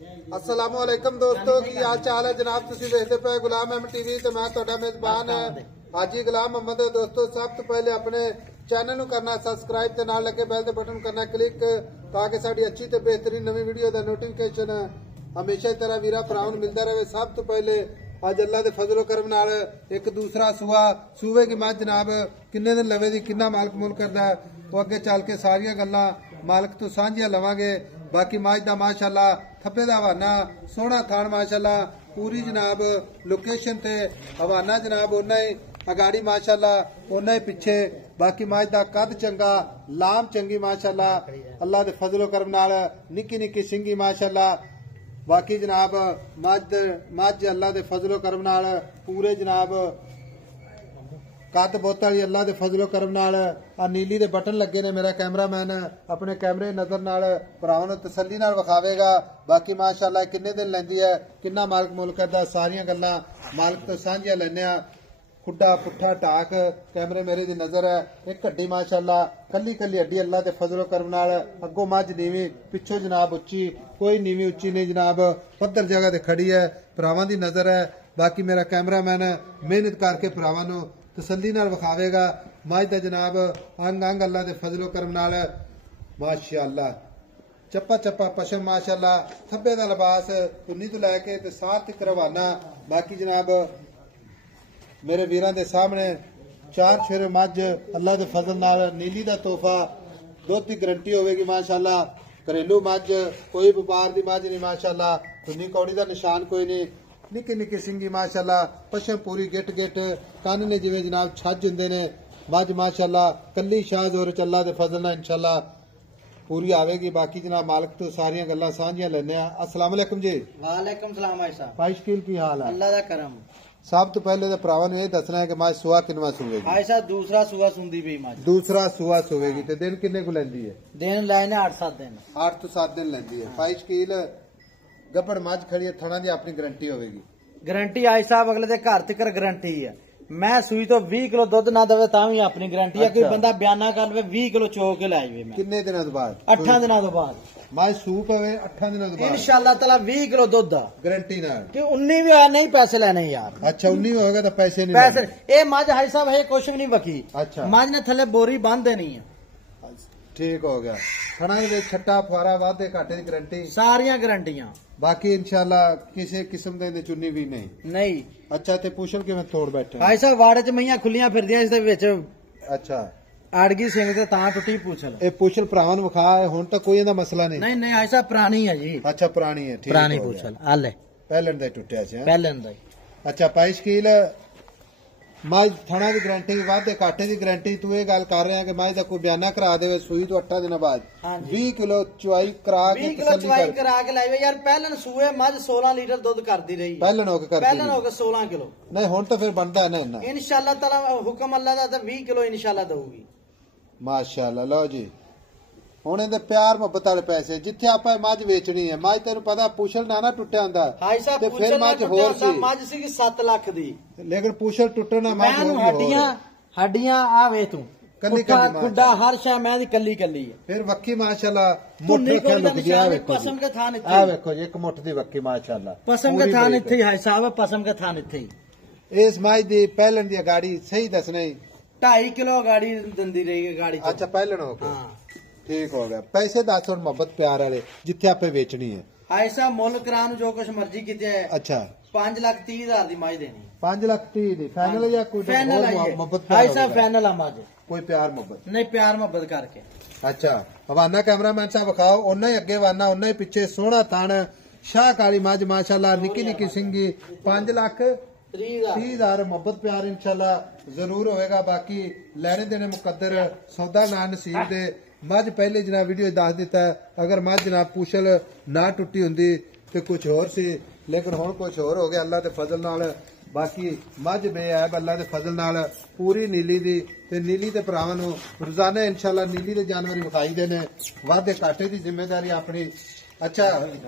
अस्सलाम वालेकुम दोस्तों की हाल चाल है जनाब। तुसी देखते पे गुलाम अहमद टीवी ते मैं तुहाडा मेजबान हाजी गुलाम अहमद। दोस्तों सब तो पहले अपने चैनल नू करना सब्सक्राइब ते नाल लगे बैल दे बटन करना क्लिक ताकि साडी अच्छी ते बेहतरीन नवी वीडियो दा नोटिफिकेशन हमेशा तरह वीरा भरावां नू मिलदा रहे। सब तो पहले अज अल्लाह दे फजलो करम नाल एक दूसरा सूवे की मझ जनाब किन्ने दिन लवे दी किन्ना मालक मुल करदा है तो अगे चल के सारियां गल्लां मालक तो सांझियां लवांगे। बाकी मझ दा माशाअल्लाह थप्पे दा हवाना सोहना थान माशाअल्लाह पूरी जनाब लोकेशन ते हवाना जनाब उन्ना ही अगाड़ी माशाअल्लाह उन्ना ही पिछे। बाकी मझ दा कद चंगा लाम चंगी माशाअल्लाह अल्लाह दे फजलो करम नाल निक्की निक्की सिंगी माशाअल्लाह। बाकी जनाब मझ अल्लाह दे फजलो करम नाल पूरे जनाब कद बोत वाली अल्लाह दे फजलो करम नाल आ नीली दे बटन लगे ने। मेरा कैमरामैन अपने कैमरे नजर नाल भरावां नूं तसल्ली नाल विखावेगा। बाकी माशाअल्लाह किन्ने दिन लैंदी है किन्ना मालक मुल करदा सारियां गल्लां मालक तो सांझियां लैने आ। खुड्डा पुट्ठा टाक कैमरे मेरे दी नजर है एक हड्डी माशाअल्लाह कली कली हड्डी अल्लाह दे फजलो करम नाल अगों मझ नीवी पिछों जनाब उच्ची कोई नीवी उच्ची नहीं जनाब पत्थर जगह ते खड़ी है भरावां दी नजर है। बाकी मेरा कैमरामैन मेहनत करके भरावां नूं तसल्ली नाल विखावेगा। मझ दा जनाब अंग अंग अल्लाह दे फजलो करम नाल माशाअल्लाह चप्पा चप्पा पशम माशाअल्लाह थब्बे दा लिबास तुन्नी तो लैके ते साथ तक रवाना। बाकी जनाब मेरे वीरां दे सामने चार छेरे मझ अल्लाह दे फजल नाल नीली दा तोहफा दुध की गारंटी होगी माशाअल्लाह। घरेलू मझ कोई व्यापार दी मझ नहीं माशाअल्लाह तुन्नी कौड़ी दा निशान कोई नहीं निक्की निक्की सिंगी माशाअल्लाह पशम पूरी गिट गिट कन्न ने जिवें जनाब छज हुंदे ने मझ माशाअल्लाह कल्ली शाह जोर च अल्लाह दे फजल नाल इंशाअल्लाह पूरी आवेगी। बाकी जनाब मालक तो सारियां गल्लां सांझियां लैने आ। अस्सलाम वालेकुम जी। वालेकुम सलाम भाई साहब। भाई शकील की हाल है? अल्लाह दा करम। सब तो पहले तो भरावां नूं यह दसना है कि मझ सुआ किनवा सूवेगी? भाई साहब दूसरा सुआ सुंदी पई मझ। दूसरा सुआ सूवेगी ते दिन किन्ने को लैंदी है? दिन लाने 8-7 दिन। 8 तो 7 दिन लैंदी है। भाई शकील गब्बड़ मझ खड़ी है थणा दी अपनी गारंटी होगी? गारंटी आई साहब अगले दे घर तक गारंटी है। मैं सुई तो 20 किलो दुध ना दवे तां भी अपनी गारंटी है। कोई बंदा बयाना कर लवे 20 किलो चो के लै जावे। मैं किन्ने दिनों तो बाद? 8 दिनों तो बाद मझ सू पवे 8 दिनों तो बाद इंशाअल्लाह ताला 20 किलो दुध गारंटी नाल। कि 19 भी नहीं पैसे लेने यार। अच्छा 19 होगा तो पैसे नहीं पैसे ए मझ हाई साहब है कुछ भी नहीं बकी। अच्छा मझ ने थले बोरी बांध देनी है। ठीक हो गया। थणा दे छट्टा फुआरा वाधे घाटे की गारंटी सारियां गारंटियां। बाकी इंशाअल्लाह किसी किस्म दे चुन्नी भी नहीं। अच्छा ते पुछल किवें तोड़ बैठे? भाई साहब वाड़े च मईयां खुलियां फिरदियां इस दे विच अच्छा अड़गी सिंह ते तां टुटी पुछल। ए पुछल भरावां नूं विखा हुण तां कोई इहदा मसला नहीं। नहीं भाई साहब पुरानी है जी। अच्छा पुरानी है ठीक पुरानी पुछल हाले पहले दा टुटिया सी। पहले दा अच्छा भाई शकील मझ थणा की गारंटी वाधे घाटे की गारंटी तू ये गल कर रहा है कि मझ दा कोई बयाना करा दे सुई तो 8 दिन बाद 20 किलो चुवाई करा के तसल्ली करा के लाइवे यार। पहले सुए मझ 16 लीटर दुध करदी रही। पहले हो के 16 किलो नहीं हुण तो फिर बनदा है ना इन्ना इंशाअल्लाह ताला हुक्म अल्लाह दा 20 किलो इंशाअल्लाह दऊगी माशाअल्लाह। लो जी हुण इहदे प्यार मुहब्बत वाले पैसे जिथे आपां मझ वेचनी है मझ तेनू पता पुछल ना टुटिया हुंदा हाई साहब फिर मझ होर सी मझ सी 7 लाख दी लेकिन पुछल टुटना मझ हड्डियां आ वे तू कल्ली खुड्डा हर शय मैं दी कल्ली कल्ली है। फिर वक्की माशाअल्लाह मोटे के लुक गया पसम के थान इत्थे आ देखो जी एक मुठ दी वक्की माशाअल्लाह पसम के थान इत्थे हाई साहब पसम के थान इत्थे इस मझ दी पहलन दी गाड़ी सही दसने 2.5 किलो गाड़ी दंदी रही गाड़ी। अच्छा पहलन हो गया ठीक हो गया। पैसे दस और मोहब्बत प्यार वाले जिथे आपे वेचनी है हाई साहब मुल करान जो कुछ मर्जी कीते है। अच्छा 5,30,000 दी मझ देनी 5,30,000 दी फाइनल या कोई मोहब्बत हाई साहब फाइनल आ मझ कोई प्यार मोहब्बत नहीं प्यार मोहब्बत करके। अच्छा हवाना कैमरामैन साहब विखाओ उन्ना ही अगे वाना उन्ना ही पिछे सोहना थान शाह काली मझ माशाअल्लाह निक्की निक्की सिंगी 5,30,000 मोहब्बत प्यार इंशाअल्लाह जरूर होएगा। बाकी लेने देने मुकद्दर सौदा ना नसीब दे मझ पहले जनाब वीडियो दस दिता है अगर मझ जनाब पुछल ना टुटी हुंदी तो कुछ होर सी लेकिन हुण कुछ होर हो गया अल्लाह दे फजल नाल। बाकी मझ बेऐब अल्लाह दे फजल नाल पूरी नीली दी ते नीली दे भरावां नूं रोजाना इंशाअल्लाह नीली दे जानवर विखाई दे ने वाधे घाटे दी जिम्मेदारी अपनी। अच्छा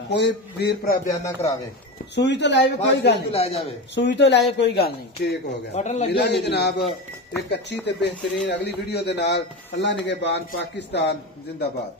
कोई वीर भरा बयाना करावे सुई तो लाए कोई गल नहीं लै जावे सुई तो लाए कोई गल नहीं ठीक हो गया। मिलांगे जनाब एक अच्छी ते बेहतरीन अगली वीडियो दे नाल। अल्लाह निगहबान पाकिस्तान जिंदाबाद।